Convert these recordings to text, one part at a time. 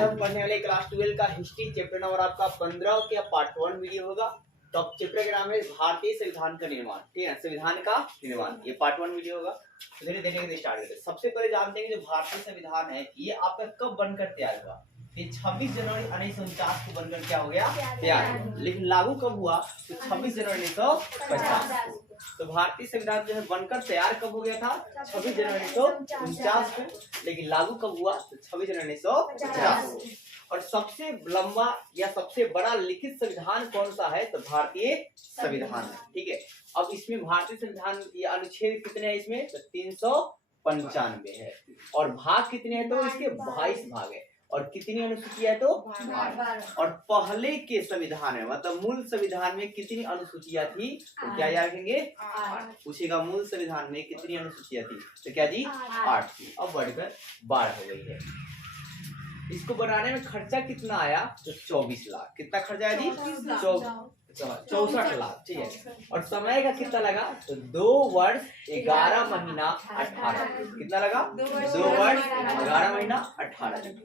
आज हम पढ़ने वाले क्लास 12 का हिस्ट्री चैप्टर नंबर आपका 15 का पार्ट 1 वीडियो होगा। तो अब चैप्टर का नाम है भारतीय संविधान का निर्माण। ठीक है, संविधान का निर्माण, ये पार्ट 1 वीडियो होगा। तो धीरे धीरे स्टार्ट करते हैं। सबसे पहले जानते हैं कि जो भारतीय संविधान है ये आपका कब बनकर तैयार हुआ। ये 26 जनवरी 1949 को बनकर क्या हो गया, तैयार। लेकिन लागू कब हुआ, तो 26 जनवरी 1950। तो भारतीय संविधान जो है बनकर तैयार कब हो गया था, 26 जनवरी 1949 को। लेकिन लागू कब हुआ, तो 26 जनवरी 1950। और सबसे लंबा या सबसे बड़ा लिखित संविधान कौन सा है, तो भारतीय संविधान है। ठीक है, अब इसमें भारतीय संविधान ये अनुच्छेद कितने हैं, इसमें तो 395 है। और भाग कितने हैं, तो इसके 22 भाग है। और कितनी अनुसूचियां है, तो 8। और पहले के संविधान में मतलब मूल संविधान में कितनी अनुसूचियां थी, तो क्या याद रखेंगे, 8। पूछेगा मूल संविधान में कितनी अनुसूचियां थी, तो क्या जी 8 थी। अब बढ़कर 12 हो गई है। इसको बनाने में खर्चा कितना आया, तो 24 लाख। कितना खर्चा आया जी, 64 लाख। ठीक है, और समय का कितना लगा, तो 2 वर्ष 11 महीना 18। कितना लगा, 2 वर्ष 11 महीना 18 दिन।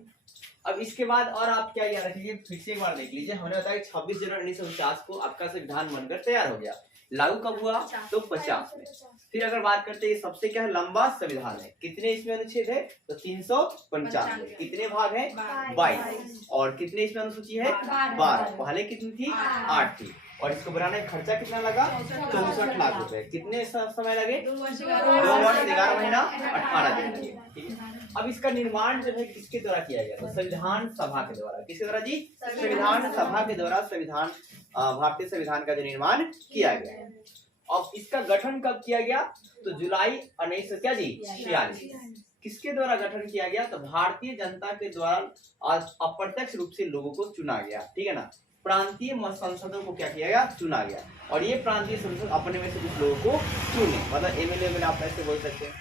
अब इसके बाद और आप क्या याद रखिए, फिर से एक बार देख लीजिए। हमने बताया 26 जनवरी 1949 को आपका संविधान बनकर तैयार हो गया। लागू कब हुआ, तो 50 में। फिर अगर बात करते हैं सबसे क्या है, लंबा संविधान है। कितने इसमें अनुच्छेद है, तो 395। कितने भाग है, 22। और कितने इसमें अनुसूची है, 12। पहले कितनी थी, 8 थी। और इसको बनाने में खर्चा कितना लगा, 64 लाख रुपए। कितने समय लगे, 2 वर्ष 11 महीना 18 दिन लगे। ठीक है, अब इसका निर्माण जो है किसके द्वारा किया गया, तो संविधान सभा के द्वारा। किसके द्वारा जी, संविधान सभा के द्वारा संविधान भारतीय संविधान का जो निर्माण किया गया है। अब इसका गठन कब किया गया, तो जुलाई 1946। किसके द्वारा गठन किया गया, तो भारतीय जनता के द्वारा अप्रत्यक्ष रूप से लोगों को चुना गया। ठीक है ना, प्रांतीय संसदों को क्या किया गया, चुना गया। और ये प्रांतीय संसद अपने में से कुछ लोगों को चुने, मतलब एमएलए आप ऐसे बोल सकते हैं।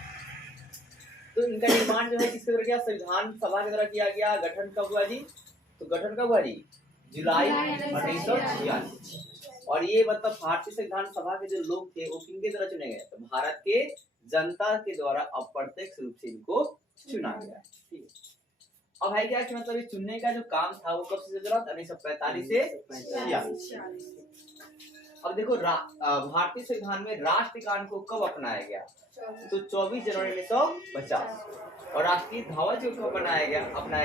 तो इनका निर्माण जो है किसके द्वारा किया, संविधान सभा के द्वारा किया गया। गठन कब हुआ जी, तो गठन कब हुआ जी, जुलाई 1946। और ये मतलब भारतीय संविधान सभा के जो लोग थे वो किनके द्वारा चुने गए, तो भारत के जनता के द्वारा अप्रत्यक्ष रूप से इनको चुना गया। ठीक है, अब है क्या कि मतलब ये चुनने का जो काम था वो कब से चला, 1945 से 46। अब देखो भारतीय संविधान में राष्ट्रगान को कब अपनाया गया, तो 24 जनवरी 1950। और राष्ट्रीय ध्वज को कब अपनाया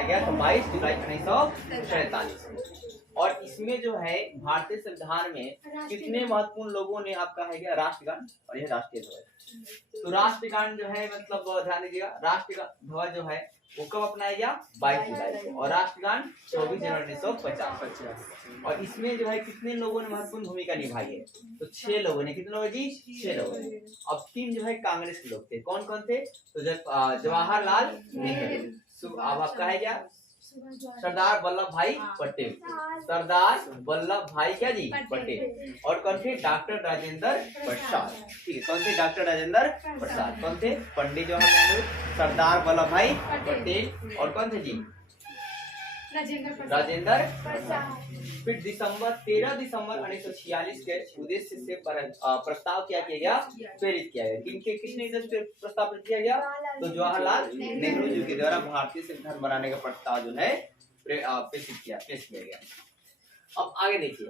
गया, तो 22 जुलाई 1947। और इसमें जो है भारतीय संविधान में कितने महत्वपूर्ण लोगों ने आपका है क्या, राष्ट्रगान और यह राष्ट्रीय ध्वज। तो राष्ट्रगान जो है मतलब ध्यान दीजिएगा, राष्ट्रीय ध्वज जो है वो कब अपनाया गया, 22 जुलाई को। और राष्ट्रगान 24 जनवरी 1950। और इसमें जो है कितने लोगों ने महत्वपूर्ण भूमिका निभाई है, तो 6 लोगों ने। कितने लोग जी, 6 लोगों ने। अब 3 जो है कांग्रेस के लोग थे। कौन कौन थे, तो जवाहरलाल नेहरू। अब आपका है क्या, सरदार वल्लभ भाई पटेल। सरदार वल्लभ भाई क्या जी, पटेल। और कौन थे, डॉक्टर राजेंद्र प्रसाद। ठीक है, कौन थे, डॉक्टर राजेंद्र प्रसाद। कौन थे, पंडित जवाहरलाल नेहरू, सरदार वल्लभ भाई पटेल। और कौन थे जी, राजेंद्र प्रसाद। फिर 13 दिसंबर 1946 के उद्देश्य से प्रस्ताव क्या किया गया, प्रेरित किया गया। किसने प्रस्ताव प्रेरित किया गया, तो जवाहरलाल नेहरू जी के द्वारा भारतीय संविधान बनाने का प्रस्ताव जो है पेश किया गया। अब आगे देखिए,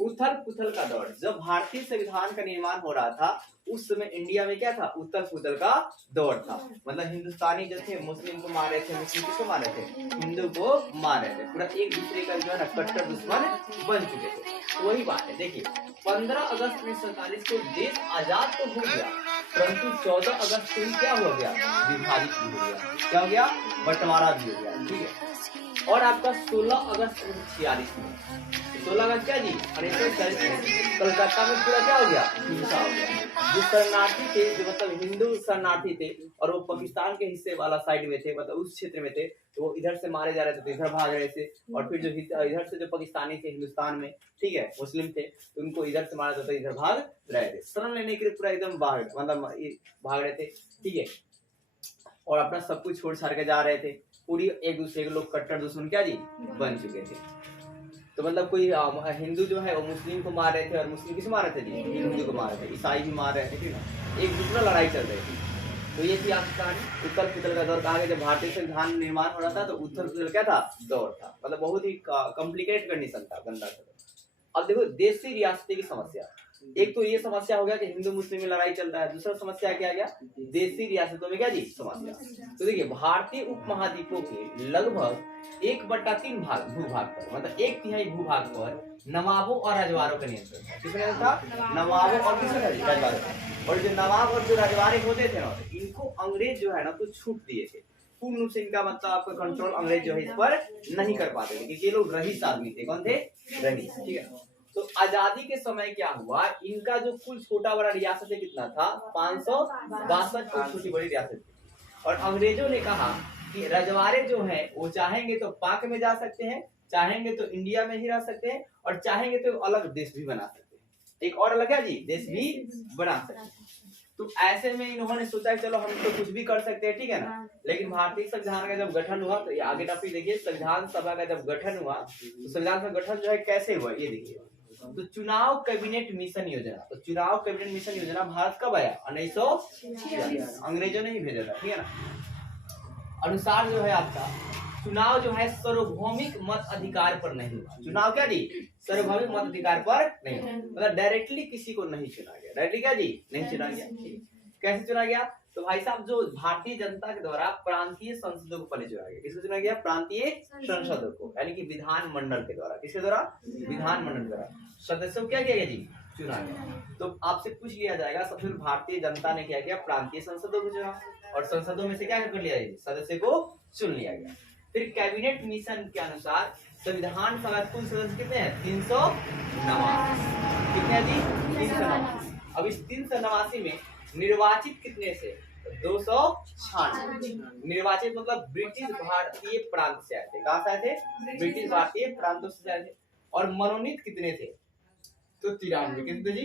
उथल पुथल का दौर। जब भारतीय संविधान का निर्माण हो रहा था उस समय इंडिया में क्या था, उथल पुथल का दौर था। मतलब हिंदुस्तानी जो थे मुस्लिम को मार रहे थे, मुस्लिम किसको मार रहे थे, हिंदू को मार रहे थे। पूरा एक दूसरे का जो है ना कट्टर दुश्मन बन चुके थे। वही बात है, देखिए 15 अगस्त 1947 को देश आजाद तो हो गया, परंतु 14 अगस्त को क्या हो गया, विभाजित भी हो गया। क्या हो गया, बंटवारा भी हो गया। ठीक है, और आपका 16 अगस्त 1946 में, 16 अगस्त क्या जी 1946 कलकत्ता में पूरा क्या हो गया, हिंसा हो गया। जो शरणार्थी थे, जो मतलब हिंदू शरणार्थी थे और वो पाकिस्तान के हिस्से वाला साइड में थे, मतलब उस क्षेत्र में थे, तो वो इधर से मारे जा रहे थे तो इधर भाग रहे थे। और फिर जो इधर से जो पाकिस्तानी थे हिंदुस्तान में, ठीक है, मुस्लिम थे, तो उनको इधर से मारा जाता, इधर भाग रहे थे। शरण लेने के लिए पूरा एकदम भाग रहे थे। ठीक है, और अपना सब कुछ छोड़ छाड़ के जा रहे थे। पूरी एक दूसरे के लोग कट्टर दुश्मन क्या जी बन चुके थे। तो मतलब कोई हिंदू जो है वो मुस्लिम को मार रहे थे, और मुस्लिम किसे मार रहे थे जी, हिंदू को मार रहे थे, ईसाई भी मार रहे थे। ठीक है, एक दूसरा लड़ाई चल रही थी। तो ये थी आपकी कहानी उत्थल पुथल का दौर। कहा गया जब भारतीय संविधान निर्माण हो रहा था तो उत्थल पुथल क्या था, दौर था, मतलब बहुत ही कॉम्प्लिकेटेड कंडीशन था, गंदा था। अब देखो देशी रियासती की समस्या, एक तो ये समस्या हो गया कि हिंदू मुस्लिम में लड़ाई चल रहा है, दूसरा समस्या क्या गया, देशी रियासतों में क्या जी समस्या। तो देखिए भारतीय उपमहाद्वीपों के लगभग 1/3 भाग भूभाग पर, मतलब 1/3 भूभाग पर नवाबों और रजवाड़ों का नियंत्रण था। किसका था, नवाबों और किसका रजवाड़ों का। और जो नवाब और जो रजवाड़े होते थे ना, इनको अंग्रेज जो है ना कुछ छूट दिए थे, पूर्ण रूप से इनका मतलब आपका कंट्रोल अंग्रेज जो है इस पर नहीं कर पाते थे, क्योंकि ये लोग रईस आदमी थे। कौन थे, रईस, ठीक है। तो आजादी के समय क्या हुआ, इनका जो कुल छोटा बड़ा रियासत है कितना था, 562 छोटी बड़ी रियासत थी। और अंग्रेजों ने कहा कि रजवाड़े जो हैं वो चाहेंगे तो पाक में जा सकते हैं, चाहेंगे तो इंडिया में ही रह सकते हैं, और चाहेंगे तो अलग देश भी बना सकते हैं, एक और अलग है जी देश भी बना सकते हैं। तो ऐसे में इन्होंने सोचा कि चलो हम तो कुछ भी कर सकते हैं, ठीक है ना। लेकिन भारतीय संविधान का जब गठन हुआ, तो ये आगे टॉपिक देखिए, संविधान सभा का जब गठन हुआ तो संविधान का गठन जो है कैसे हुआ ये देखिए। तो चुनाव कैबिनेट मिशन योजना, तो चुनाव कैबिनेट मिशन योजना भारत कब आया, 1946, अंग्रेजों ने ही भेजा था, ठीक है ना। अनुसार जो है आपका चुनाव जो है सार्वभौमिक मत अधिकार पर नहीं हुआ। चुनाव क्या जी, सार्वभौमिक मत अधिकार पर नहीं हुआ, मतलब डायरेक्टली किसी को नहीं चुना गया, डायरेक्टली क्या जी नहीं चुना गया। कैसे चुना गया, तो भाई साहब जो भारतीय जनता के द्वारा प्रांतीय संसदों को पहले चुना गया। किसको चुना गया, प्रांतीय संसदों को, यानी कि विधान मंडल के द्वारा। किसके द्वारा, विधान मंडल के द्वारा सदस्यों को क्या किया गया जी, चुना गया। तो आपसे पूछ लिया जाएगा सबसे भारतीय जनता ने क्या किया, प्रांतीय संसदों को चुना, और संसदों में से क्या कर लिया, सदस्य को चुन लिया गया। फिर कैबिनेट मिशन के अनुसार संविधान सभा कुल सदस्य कितने हैं, 389, कितने हैं जी, 389। अब इस 389 में निर्वाचित कितने से, 296 निर्वाचित, मतलब ब्रिटिश भारतीय प्रांत से आए थे। कहां से आए थे, ब्रिटिश भारतीय प्रांतों से आए थे। और मनोनीत कितने थे, तो 93, कितने जी,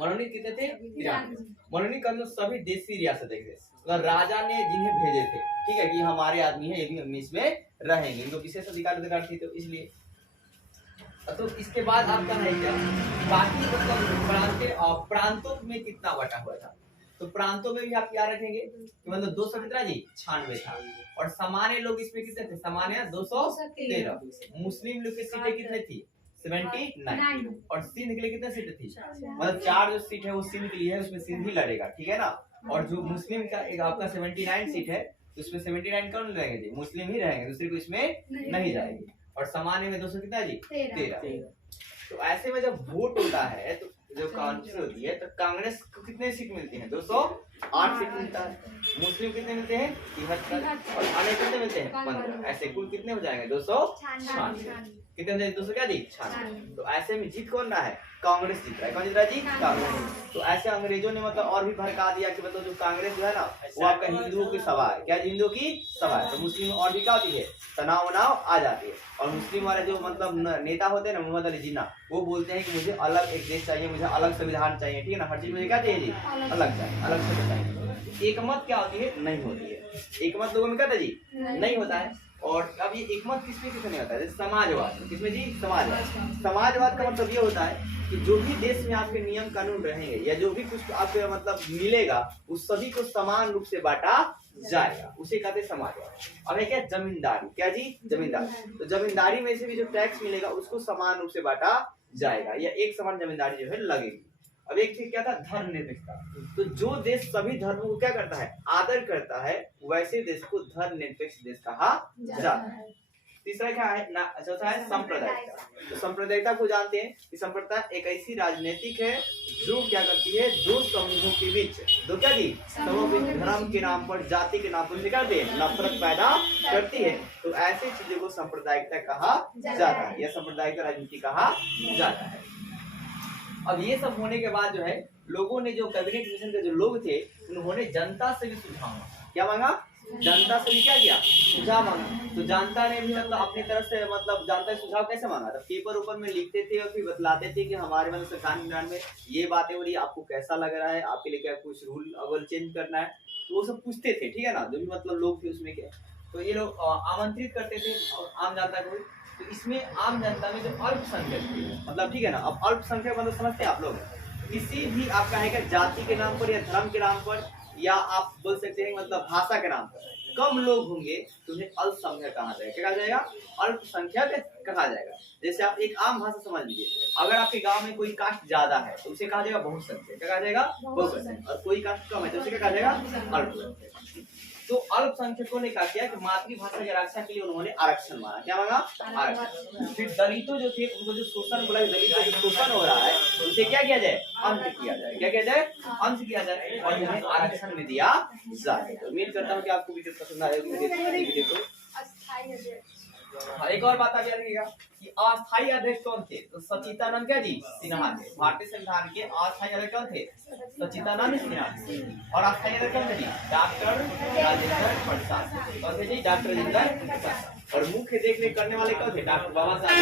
मनोनीत कितने थे, 93। मनोनीत का मतलब सभी देशी रियासतें थे, मतलब राजा ने जिन्हें भेजे थे, ठीक है, कि हमारे आदमी है, ये भी हम इसमें रहेंगे, इनको विशेष अधिकार थी, तो इसलिए। तो इसके बाद आपका है क्या, बाकी मतलब प्रांतों में कितना बटा हुआ था, तो प्रांतों में भी आप क्या रखेंगे कि मतलब 200 कितना जी, 96 था। और सामान्य लोग इसमें कितने थे, सामान्य 213। मुस्लिम लोग की सीटें कितने थी, 79। और सिंध के लिए कितने सीटें थी, मतलब 4 जो सीट है वो सिंध के लिए है, उसमें सिंध ही लड़ेगा, ठीक है ना। और जो मुस्लिम का एक आपका 79 सीट है, उसमें 79 कौन रहेंगे जी, मुस्लिम ही रहेंगे, दूसरे को इसमें नहीं जाएगी। और सामान्य में 200 कितना जी, 13। तो ऐसे में जब वोट होता है तो जो कांग्रेस होती है, तो कांग्रेस को कितने सीट मिलती है, 208 सीट मिलता है। मुस्लिम कितने मिलते हैं, 73। और अन्य कितने मिलते हैं, 15। ऐसे कुल कितने हो जाएंगे, 296। कितने, 200 क्या जी, 96। तो ऐसे में जीत कौन रहा है, कांग्रेस जीत रहा है। कौन जीत रहा है जी, कांग्रेस। तो ऐसे अंग्रेजों ने मतलब और भी भड़का दिया कि मतलब जो कांग्रेस जो है ना, वो आपका हिंदुओं की सभा है, क्या हिंदुओं की सभा है। तो मुस्लिम और भी क्या होती है, तनाव वनाव आ जाती है। और मुस्लिम वाले जो मतलब नेता होते हैं ना, मोहम्मद अली जिन्ना, वो बोलते हैं कि मुझे अलग एक देश चाहिए, मुझे अलग संविधान चाहिए, ठीक है ना, हर चीज मुझे क्या चाहिए जी, अलग चाहिए, अलग संविधान चाहिए। एकमत क्या होती है, नहीं होती है। एकमत लोगों में क्या था जी, नहीं होता है। और अब ये एकमत किसमें नहीं होता है, समाजवाद, किसमें जी, समाजवाद। समाजवाद का मतलब ये होता है कि जो भी देश में आपके नियम कानून रहेंगे, या जो भी कुछ आपको मतलब मिलेगा, उस सभी को समान रूप से बांटा जाएगा, उसे कहते हैं समाजवाद। अब है क्या, जमींदारी, क्या जी, जमींदारी। तो जमींदारी में से भी जो टैक्स मिलेगा उसको समान रूप से बांटा जाएगा, या एक समान जमींदारी जो है लगेगी। अब एक चीज क्या था, धर्मनिरपेक्षता। तो जो देश सभी धर्मों को क्या करता है, आदर करता है, वैसे देश को धर्मनिरपेक्ष देश कहा जाता है। तीसरा क्या है, चौथा है सांप्रदायिकता। तो सांप्रदायिकता को जानते हैं कि सांप्रदाय एक ऐसी राजनीतिक है जो क्या करती है, दो समूहों के बीच, दो क्या जी, समूहों के धर्म के नाम पर, जाति के नाम पर क्या है, नफरत पैदा करती है। तो ऐसी चीजों को सांप्रदायिकता कहा जाता है, या सांप्रदायिक राजनीति कहा जाता है। अब ये सब होने के बाद जो है, लोगों ने जो कैबिनेट मिशन के जो लोग थे, उन्होंने जनता से भी सुझाव मांगा। क्या मांगा, जनता से भी क्या किया, सुझाव मांगा। तो जनता ने भी मतलब अपनी तरफ से मतलब जनता से सुझाव कैसे मांगा, तो पेपर ऊपर में लिखते थे और फिर बतलाते थे कि हमारे मतलब सरकार निर्माण में ये बातें हो रही है, आपको कैसा लग रहा है, आपके लिए क्या कुछ रूल अगर चेंज करना है, तो वो सब पूछते थे, ठीक है ना, जो भी मतलब लोग थे उसमें के। तो ये लोग आमंत्रित करते थे आम जनता को। तो इसमें आम जनता में जो अल्पसंख्यक थी, मतलब ठीक है ना, अब अल्पसंख्यक मतलब समझते हैं आप लोग, किसी भी आपका है क्या, जाति के नाम पर या धर्म के नाम पर या आप बोल सकते हैं मतलब भाषा के नाम पर कम लोग होंगे तो उन्हें अल्पसंख्यक कहा जाएगा। क्या कहा जाएगा? अल्पसंख्यक कहा जाएगा। जैसे आप एक आम भाषा समझ लीजिए, अगर आपके गांव में कोई कास्ट ज्यादा है तो उसे कहा जाएगा बहुसंख्यक। क्या कहा जाएगा? बहुसंख्यक। और कोई कास्ट कम है तो उसे क्या कहा जाएगा? अल्पसंख्यक। तो अल्पसंख्यकों ने क्या किया कि मातृभाषा की रक्षा के लिए उन्होंने आरक्षण मांगा। क्या मांगा? आरक्षण। फिर दलितों जो थे उनको जो शोषण बोला, दलितों जो शोषण हो रहा है उसे क्या किया जाए? अंत किया जाए। क्या किया जाए? अंत किया जाए और उन्हें आरक्षण में दिया जाए। तो उम्मीद करता हूँ कि आपको वीडियो पसंद आएगी। वीडियो को हाँ, एक और बात आप याद रखिएगा कि अस्थायी अध्यक्ष कौन थे? तो सचिदानंद क्या जी सिन्हा थे। भारतीय संविधान के अस्थायी अध्यक्ष कौन थे? सचिदानंद सिन्हा। और अस्थायी अध्यक्ष कौन थे जी? डॉक्टर राजेंद्र प्रसाद। कौन थे जी? डॉक्टर राजेंद्र प्रसाद। और मुख्य देखरेख करने वाले कौन थे? डॉक्टर बाबा साहब।